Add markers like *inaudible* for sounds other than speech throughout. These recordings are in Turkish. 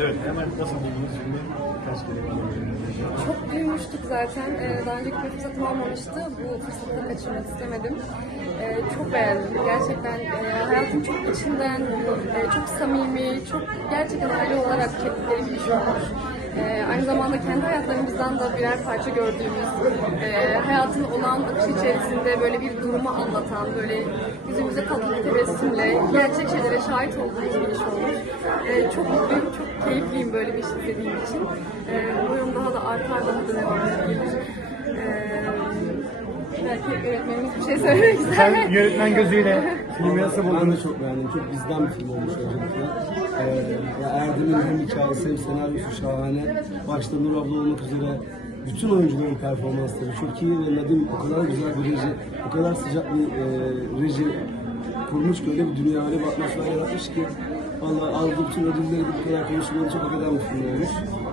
Evet, hemen nasıl buldunuz filmi? Kaç kere Çok duymuştuk zaten. Ee, daha önceki bir fırsatım olmamıştı. Bu fırsatı kaçırmak istemedim. Ee, çok beğendim. Gerçekten e, hayatın çok içinden, e, çok samimi, çok gerçekten aile olarak çektikleri bir. Ee, aynı zamanda kendi hayatlarımızdan da birer parça gördüğümüz, e, hayatın olağan akışı içerisinde böyle bir durumu anlatan, böyle yüzümüze tatlı bir tebessümle gerçek şeylere şahit olduğumuz bir iş olmuş. Ee, çok mutluyum, çok keyifliyim böyle bir iş izlediğim için. Ee, umarım daha da artar, daha da devam gelir. Ee, belki öğretmenimiz bir şey söylemek ister. Sen yönetmen gözüyle filmi nasıl Ben de çok beğendim. Çok bizden bir film olmuş öncelikle. Ee, ya Erdem'in hem hikayesi hem senaryosu şahane. Başta Nur abla olmak üzere bütün oyuncuların performansları çok iyi ve Nadim o kadar güzel bir reji, o kadar sıcak bir e, reji kurmuş ki öyle bir dünya, öyle bir atmosfer yaratmış ki Valla aldığı bütün ödülleri de bu kadar konuşmaları çok bir film olmuş.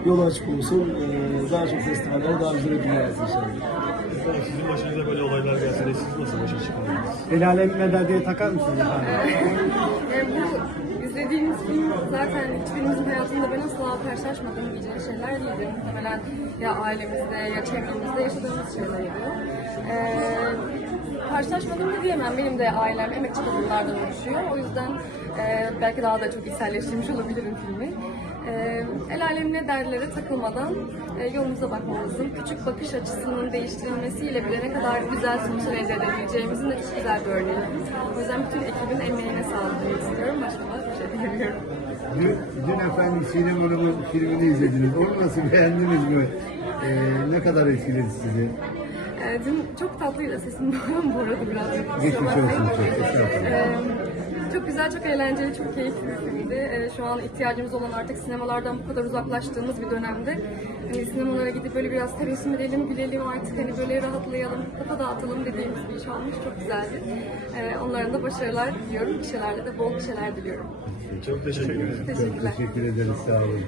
Yolu açık olsun, ee, daha çok festivallere, daha güzel ödüller alsın inşallah. Sizin başınıza böyle olaylar gelse de siz nasıl başa çıkardınız? El alem diye takar mısınız efendim? Ee, bu izlediğimiz film zaten hiçbirimizin hayatında ben asla karşılaşmadığım diyeceği şeyler değildi. Muhtemelen ya ailemizde ya çevremizde yaşadığımız şeyler. Ee, karşılaşmadım da diyemem. Benim de ailem emekçi kadınlardan oluşuyor. O yüzden e, belki daha da çok içselleştirmiş olabilirim filmi. Ee, el alem ne derlere takılmadan e, yolumuza bakmamızın, küçük bakış açısının değiştirilmesiyle bile ne kadar güzel sonuçlar elde edebileceğimizin de çok güzel bir örneği. O yüzden bütün ekibin emeğine sağlık demek istiyorum. Başka bir şey diyemiyorum. Dün, dün efendim Sinem filmini izlediniz. Onu nasıl beğendiniz mi? Ee, ne kadar etkiledi sizi? Ee, dün çok tatlıydı sesim *laughs* bu arada biraz. Geçmiş olsun çok. Ee, çok güzel, çok eğlenceli, çok keyifli bir filmdi. Ee, şu an ihtiyacımız olan artık sinemalardan bu kadar uzaklaştığımız bir dönemde hani sinemalara gidip böyle biraz tebessüm edelim, gülelim artık hani böyle rahatlayalım, kafa dağıtalım dediğimiz bir iş olmuş. Çok güzeldi. Ee, onların da başarılar diliyorum. Gişelerde de bol gişeler diliyorum. Çok teşekkür ederim. Çok Teşekkürler. teşekkür ederiz. Sağ olun.